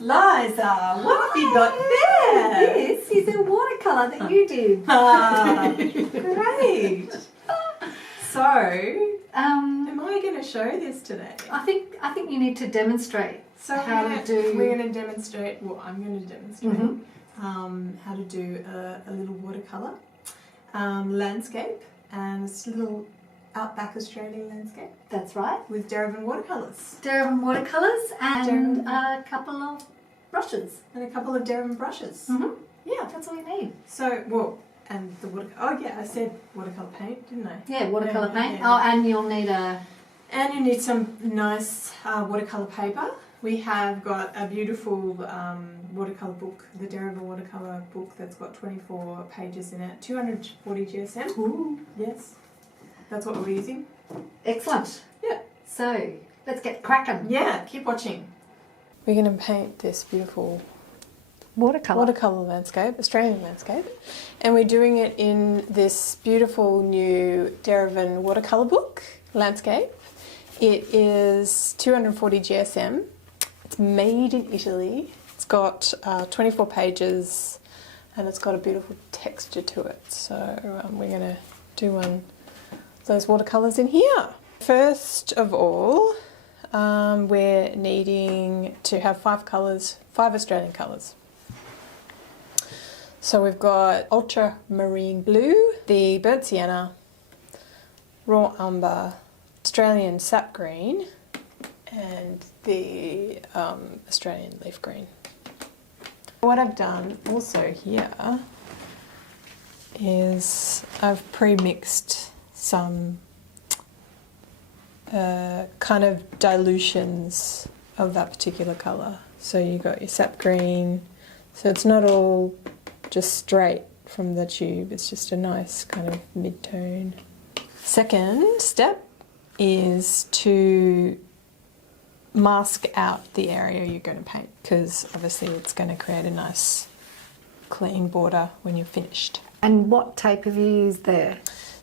Liza, what have you got there? This is a watercolour that you did. Ah, great. So, am I going to show this today? I think you need to demonstrate We're going to demonstrate. Well, I'm going to demonstrate how to do a little watercolour landscape, and it's a little outback Australian landscape. That's right. With Derivan Watercolours. Derivan Watercolours and a couple of brushes. And a couple of Derivan brushes. Yeah, that's all you need. So, well, and the water. Oh yeah, I said watercolour paint, didn't I? Yeah, watercolour paint. Yeah. Oh, and you'll need a. And you need some nice watercolour paper. We have got a beautiful watercolour book, the Derivan Watercolour book that's got 24 pages in it, 240 GSM. Ooh. Yes, that's what we're using. Excellent. Yeah. So, let's get cracking. Yeah, keep watching. We're going to paint this beautiful Watercolour landscape, Australian landscape, and we're doing it in this beautiful new Derivan watercolour book, landscape. It is 240 GSM. It's made in Italy. It's got 24 pages and it's got a beautiful texture to it. So we're going to do one of those watercolours in here. First of all, we're needing to have 5 colours, 5 Australian colours. So we've got ultramarine blue, the burnt sienna, raw umber, Australian sap green, and the Australian leaf green. What I've done also here is I've pre-mixed some kind of dilutions of that particular colour. So you've got your sap green, so it's not all just straight from the tube, it's just a nice kind of mid-tone. Second step is to mask out the area you're going to paint, because obviously it's going to create a nice clean border when you're finished. And what tape have you used there?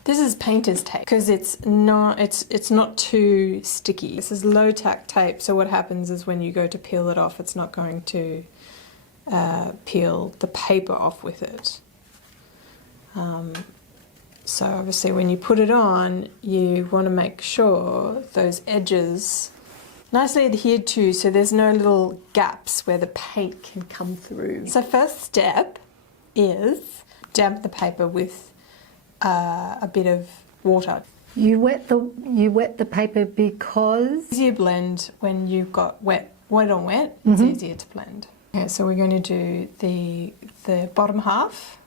This is painter's tape because it's not too sticky. This is low tack tape, so what happens is when you go to peel it off, it's not going to peel the paper off with it. So obviously when you put it on, you want to make sure those edges nicely adhered to, so there's no little gaps where the paint can come through. So first step is damp the paper with a bit of water. You wet the paper because Easier blend when you've got wet on wet. It's easier to blend. Okay, so we're going to do the bottom half.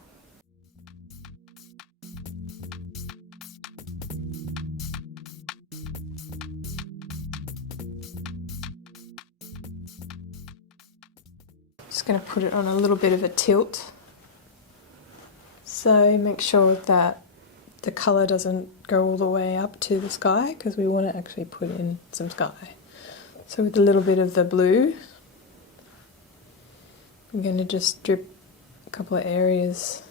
Just going to put it on a little bit of a tilt. So make sure that the colour doesn't go all the way up to the sky, because we want to actually put in some sky. So with a little bit of the blue, I'm going to just drip a couple of areas,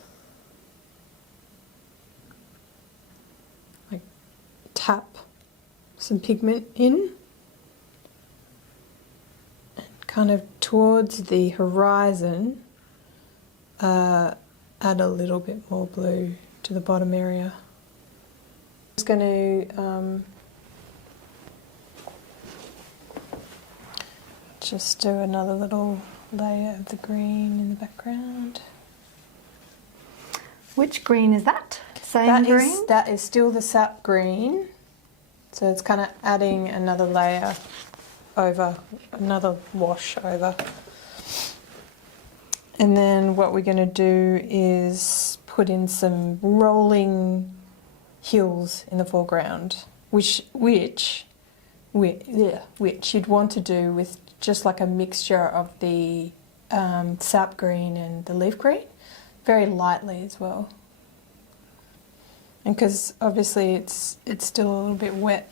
like tap some pigment in, and kind of towards the horizon add a little bit more blue to the bottom area. I'm just going to just do another little layer of the green in the background. which green is that? Same green? That is still the sap green. So it's kind of adding another layer over, another wash over. And then what we're going to do is put in some rolling hills in the foreground, which you'd want to do with just like a mixture of the sap green and the leaf green, very lightly as well. And because obviously it's still a little bit wet,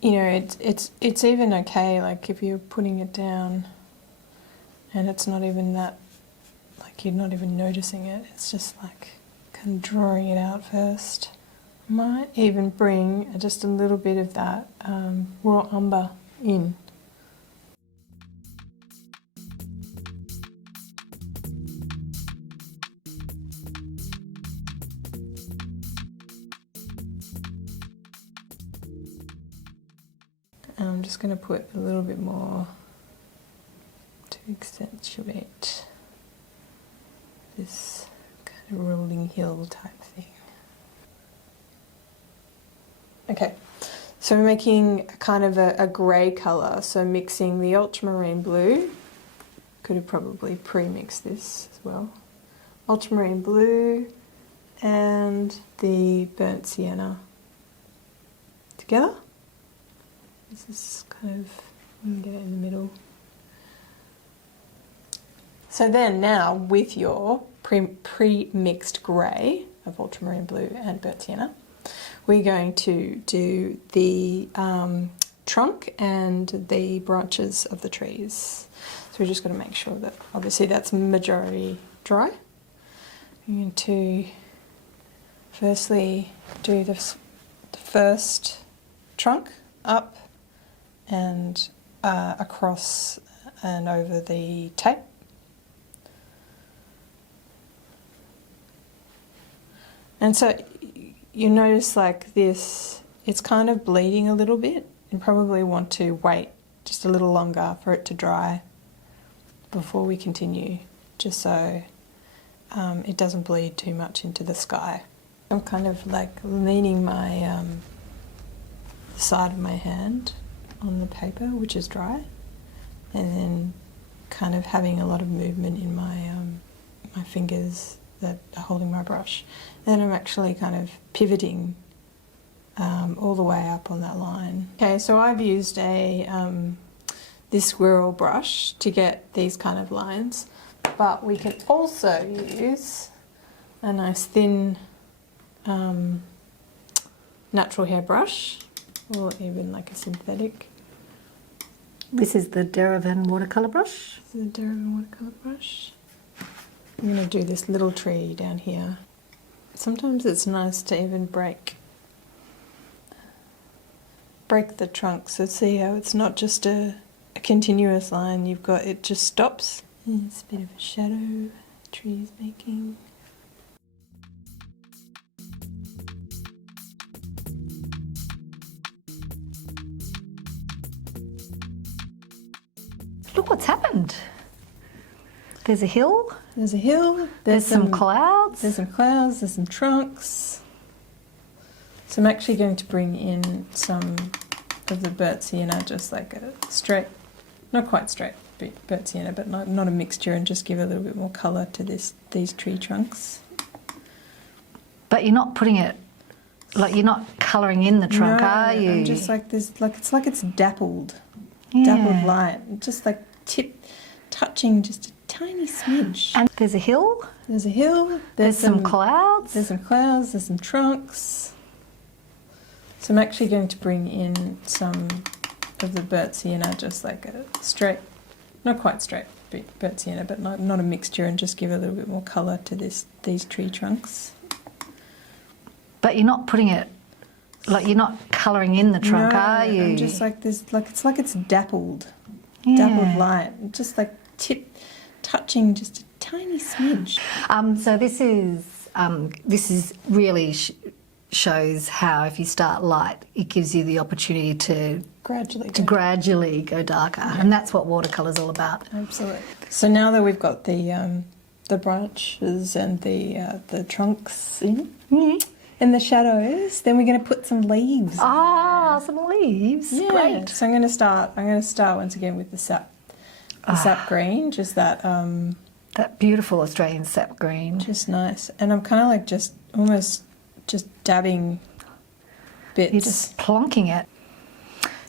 you know, it's even okay, like if you're putting it down and it's not even that, like you're not even noticing it, it's just like kind of drawing it out first. Might even bring just a little bit of that raw umber in. And I'm just going to put a little bit more to accentuate this kind of rolling hill type thing. Okay, so we're making kind of a grey colour, so mixing the ultramarine blue, could have probably pre-mixed this as well, ultramarine blue and the burnt sienna together. This is kind of, you can get it in the middle. So then now with your pre-mixed grey of ultramarine blue and burnt sienna, we're going to do the trunk and the branches of the trees. So we're just going to make sure that obviously that's majority dry. I'm going to firstly do the first trunk up and across and over the tape. And so you notice like this, it's kind of bleeding a little bit. You probably want to wait just a little longer for it to dry before we continue, just so it doesn't bleed too much into the sky. I'm kind of like leaning my side of my hand on the paper, which is dry, and then kind of having a lot of movement in my my fingers that are holding my brush. Then I'm actually kind of pivoting all the way up on that line. Okay, so I've used this squirrel brush to get these kind of lines, but we can also use a nice thin natural hair brush, or even like a synthetic. This is the Derivan watercolour brush. This is the Derivan watercolour brush. I'm going to do this little tree down here. Sometimes it's nice to even break the trunk, so see how it's not just a continuous line, you've got, it just stops. There's a bit of a shadow the tree is making. Look what's happened. There's a hill. There's a hill. There's some clouds. There's some clouds. There's some trunks. So I'm actually going to bring in some of the burnt sienna, just like a straight, not quite straight burnt sienna, but not a mixture, and just give a little bit more colour to these tree trunks. But you're not putting it, like you're not colouring in the trunk, no, are you? I'm just like this, it's like it's dappled, Yeah. dappled light, just like touching just a tiny smidge. And there's a hill. There's a hill. There's some clouds. There's some clouds. There's some trunks. So I'm actually going to bring in some of the burnt sienna, just like a straight, not quite straight burnt sienna, but not a mixture, and just give a little bit more colour to these tree trunks. But you're not putting it, like you're not colouring in the trunk, no, are you? I'm just like this, it's like it's dappled, Yeah. dappled light, just like touching just a tiny smidge. So this is really shows how if you start light, it gives you the opportunity to gradually go darker, Yeah. and that's what watercolour's all about. Absolutely. So now that we've got the branches and the trunks in, and the shadows, then we're going to put some leaves. Ah, some leaves. Yeah. Great. So I'm going to start once again with the sap green, just that That beautiful Australian sap green. just nice. And I'm kind of like just almost just dabbing bits. You're just plonking it.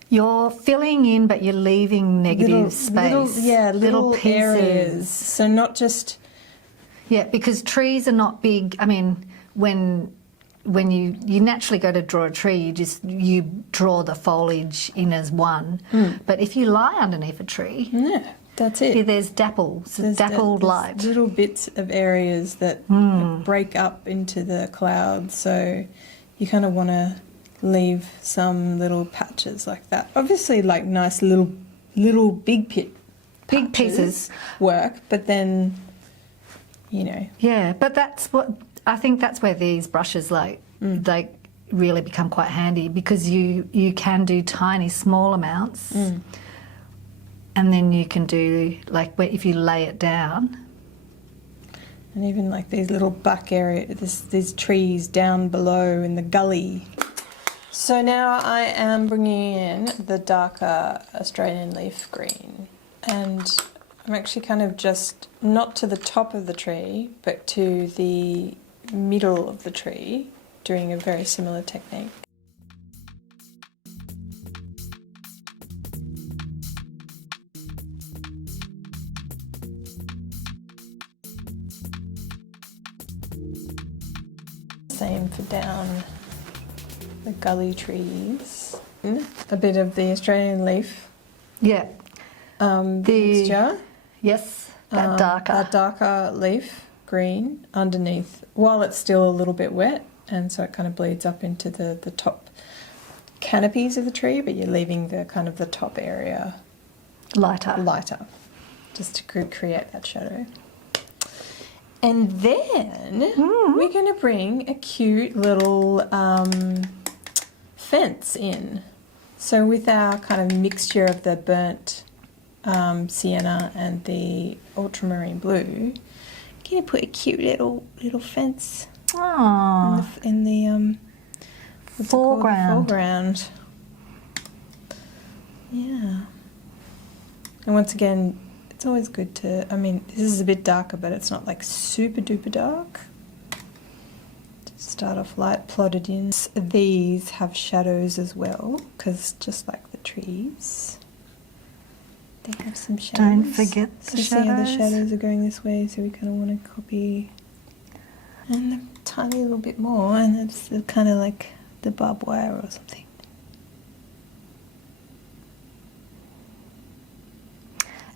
You're filling in, but you're leaving negative space. Little pieces. areas. So not just... Yeah, because trees are not big. I mean, when you naturally go to draw a tree, you draw the foliage in as one. But if you lie underneath a tree, Yeah, that's it. there's dappled There's light. little bits of areas that break up into the clouds, so you kind of want to leave some little patches like that. Obviously, like nice little big pieces work, but then, you know. Yeah, but I think that's where these brushes really become quite handy because you can do tiny, small amounts, and then you can do like if you lay it down. And even like these little back area, these trees down below in the gully. So now I am bringing in the darker Australian leaf green, and I'm actually kind of just not to the top of the tree, but to the middle of the tree, doing a very similar technique. Same for down the gully trees. A bit of the Australian leaf Yeah. mixture. Yes, that darker. That darker leaf green underneath, while it's still a little bit wet, and so it kind of bleeds up into the top canopies of the tree, but you're leaving the kind of the top area lighter, just to create that shadow. And then we're going to bring a cute little fence in. So with our kind of mixture of the burnt sienna and the ultramarine blue, I'm going to put a cute little fence in the foreground. Yeah. And once again, it's always good to, I mean, this is a bit darker, but it's not like super duper dark. Just start off light, plotted in. These have shadows as well, because just like the trees, they have some shadows. Don't forget the shadows. See how the shadows. shadows are going this way, so we kind of want to copy. And a tiny little bit more, and it's kind of like the barbed wire or something.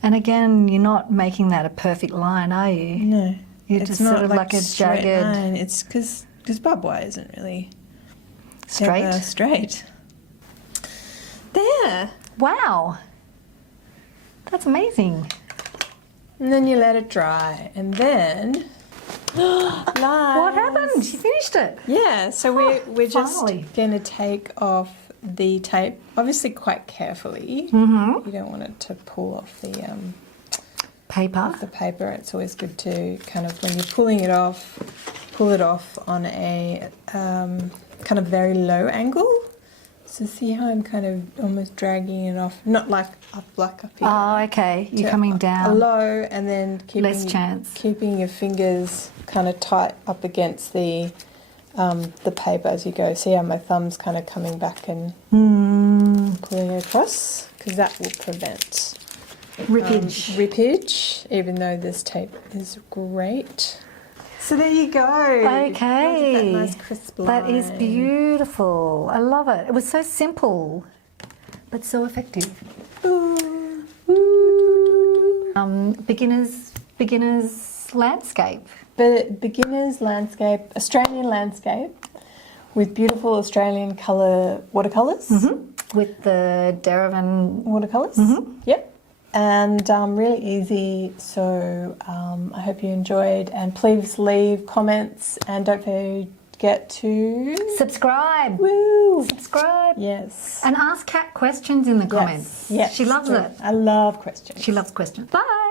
And again, you're not making that a perfect line, are you? No. You're It's just not sort of like a straight jagged... line. It's because barbed wire isn't really Straight? Straight. There. Wow. That's amazing. And then you let it dry, and then What happened? You finished it. Yeah, so we're just finally. going to take off the tape, obviously quite carefully. Mm-hmm. You don't want it to pull off the Paper. paper. It's always good to kind of, when you're pulling it off, pull it off on a kind of very low angle. So see how I'm kind of almost dragging it off, not like up here. Oh, okay. You're coming down. Low, and then keeping your fingers kind of tight up against the paper as you go. See how my thumb's kind of coming back and pulling it across, because that will prevent rippage, even though this tape is great. So there you go. Okay. That nice crisp line. That is beautiful. I love it. It was so simple, but so effective. Beginner's landscape. But beginner's landscape, Australian landscape, with beautiful Australian colour watercolours. With the Derivan Watercolours. Yep. And really easy, so I hope you enjoyed, and please leave comments, and don't forget to subscribe. Woo! Subscribe. Yes. And ask Kat questions in the comments. Yes. She loves it. I love questions. She loves questions. Bye.